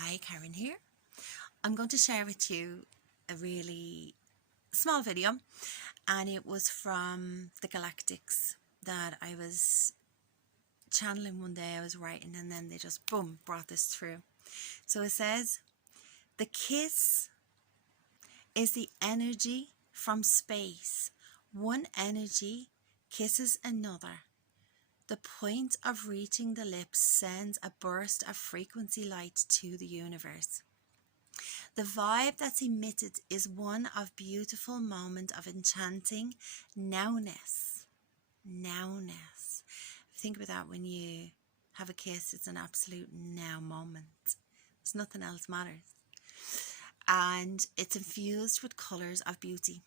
Hi, Karen here. I'm going to share with you a really small video, and it was from the Galactics that I was channeling one day. I was writing, and then they just boom brought this through. So it says, the kiss is the energy from space. One energy kisses another. The point of reaching the lips sends a burst of frequency light to the universe. The vibe that's emitted is one of beautiful moment of enchanting nowness. Nowness. Think about that when you have a kiss, it's an absolute now moment. There's nothing else matters. And it's infused with colours of beauty.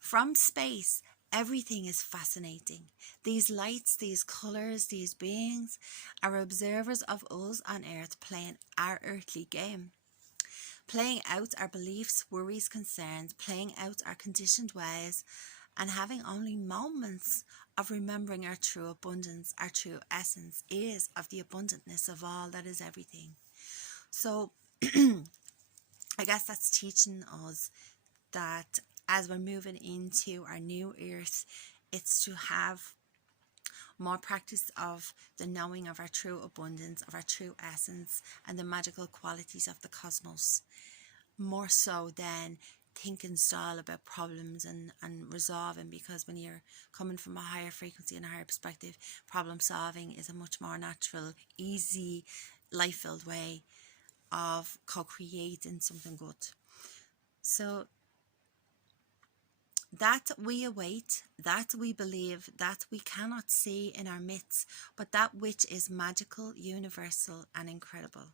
From space, everything is fascinating. These lights, these colours, these beings are observers of us on earth playing our earthly game. Playing out our beliefs, worries, concerns, playing out our conditioned ways, and having only moments of remembering our true abundance, our true essence is of the abundantness of all that is everything. So I guess that's teaching us that as we're moving into our new earth, it's to have more practice of the knowing of our true abundance, of our true essence, and the magical qualities of the cosmos, more so than thinking style about problems and resolving, because when you're coming from a higher frequency and a higher perspective, problem solving is a much more natural, easy, life-filled way of co-creating something good. So that we await, that we believe, that we cannot see in our midst, but that which is magical, universal and incredible.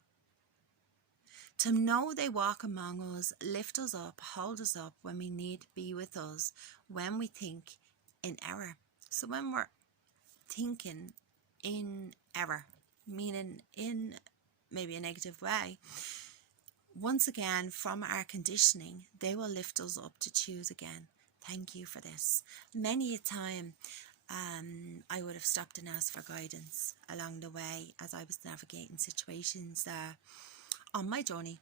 To know they walk among us, lift us up, hold us up when we need, be with us when we think in error. So when we're thinking in error, meaning in maybe a negative way, once again from our conditioning, they will lift us up to choose again. Thank you for this. Many a time I would have stopped and asked for guidance along the way as I was navigating situations on my journey.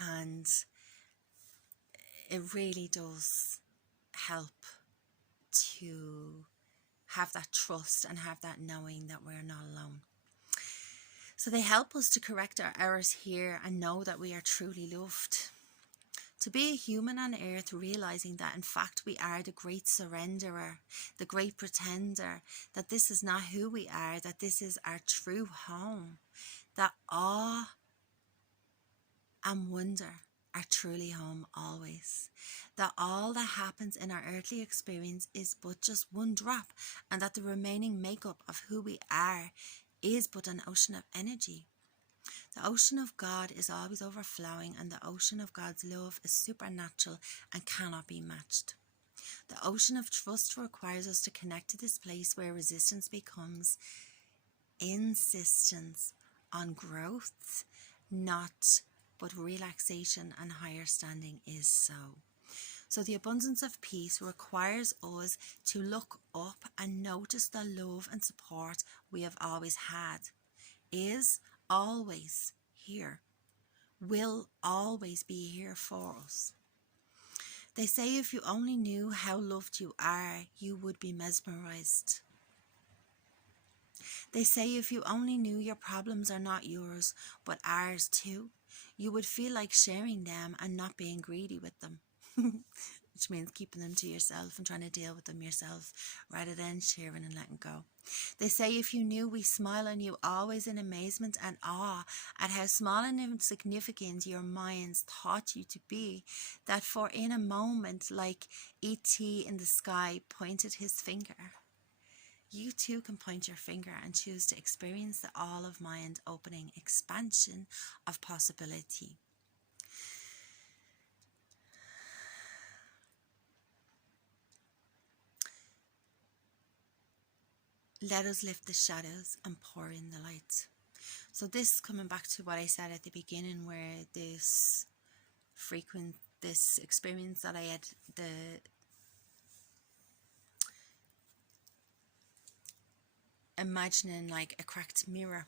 And it really does help to have that trust and have that knowing that we're not alone. So they help us to correct our errors here and know that we are truly loved. To be a human on earth, realizing that in fact we are the great surrenderer, the great pretender, that this is not who we are, that this is our true home, that awe and wonder are truly home always, that all that happens in our earthly experience is but just one drop, and that the remaining makeup of who we are is but an ocean of energy. The ocean of God is always overflowing, and the ocean of God's love is supernatural and cannot be matched. The ocean of trust requires us to connect to this place where resistance becomes insistence on growth, not but relaxation and higher standing is so. So the abundance of peace requires us to look up and notice the love and support we have always had, is always here, will always be here for us. They say if you only knew how loved you are, you would be mesmerized. They say if you only knew your problems are not yours, but ours too, you would feel like sharing them and not being greedy with them. Which means keeping them to yourself and trying to deal with them yourself rather than sharing and letting go. They say if you knew we smile on you always in amazement and awe at how small and insignificant your minds taught you to be, that for in a moment like E.T. in the sky pointed his finger, you too can point your finger and choose to experience the all of mind opening expansion of possibility. Let us lift the shadows and pour in the light. So this is coming back to what I said at the beginning, where this experience that I had, imagining like a cracked mirror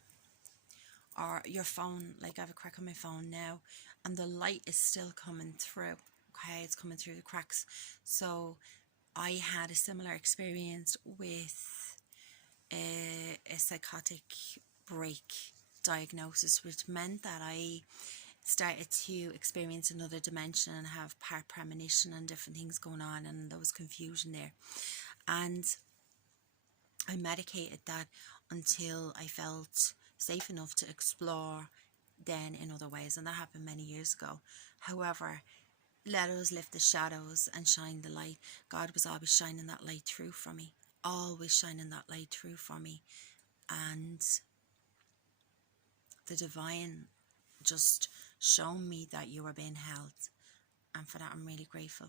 or your phone, like I have a crack on my phone now, and the light is still coming through. Okay, it's coming through the cracks. So I had a similar experience with a psychotic break diagnosis, which meant that I started to experience another dimension and have part premonition and different things going on, and there was confusion there. And I medicated that until I felt safe enough to explore then in other ways, and that happened many years ago. However, let us lift the shadows and shine the light. God was always shining that light through for me, always shining that light through for me. And the divine just shown me that you were being held, and for that I'm really grateful.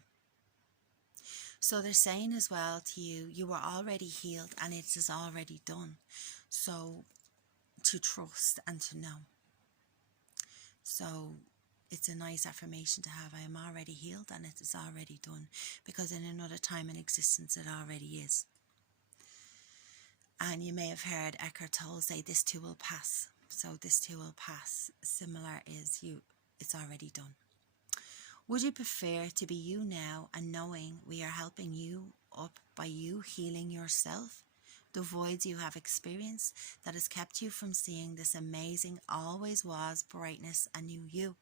So they're saying as well to you, you were already healed and it is already done. So to trust and to know. So it's a nice affirmation to have. I am already healed and it is already done, because in another time and existence it already is. And you may have heard Eckhart Tolle say, this too will pass. So this too will pass. Similar is you, it's already done. Would you prefer to be you now and knowing we are helping you up by you healing yourself? The voids you have experienced that has kept you from seeing this amazing, always was brightness and new you.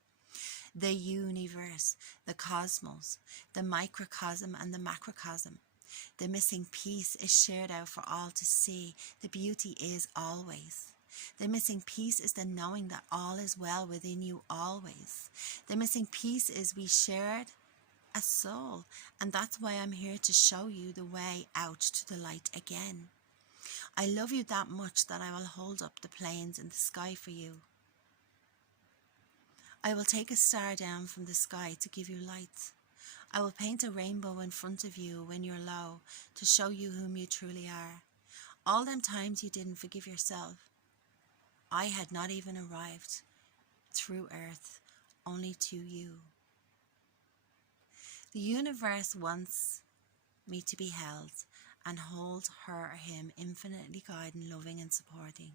The universe, the cosmos, the microcosm and the macrocosm. The missing piece is shared out for all to see. The beauty is always. The missing piece is the knowing that all is well within you always. The missing piece is we shared a soul, and that's why I'm here to show you the way out to the light again. I love you that much that I will hold up the planes in the sky for you. I will take a star down from the sky to give you light. I will paint a rainbow in front of you when you're low to show you whom you truly are. All them times you didn't forgive yourself, I had not even arrived through earth, only to you. The universe wants me to be held and hold her or him infinitely guiding, loving and supporting.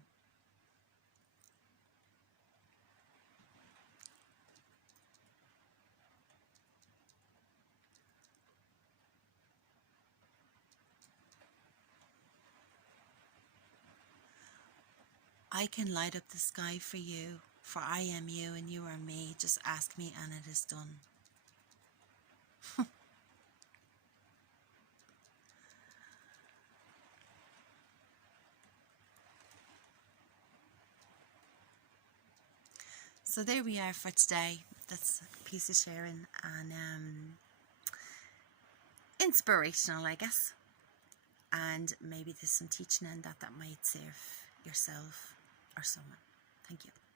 I can light up the sky for you, for I am you and you are me. Just ask me and it is done. So there we are for today. That's a piece of sharing and inspirational, I guess. And maybe there's some teaching in that might serve yourself or someone. Thank you.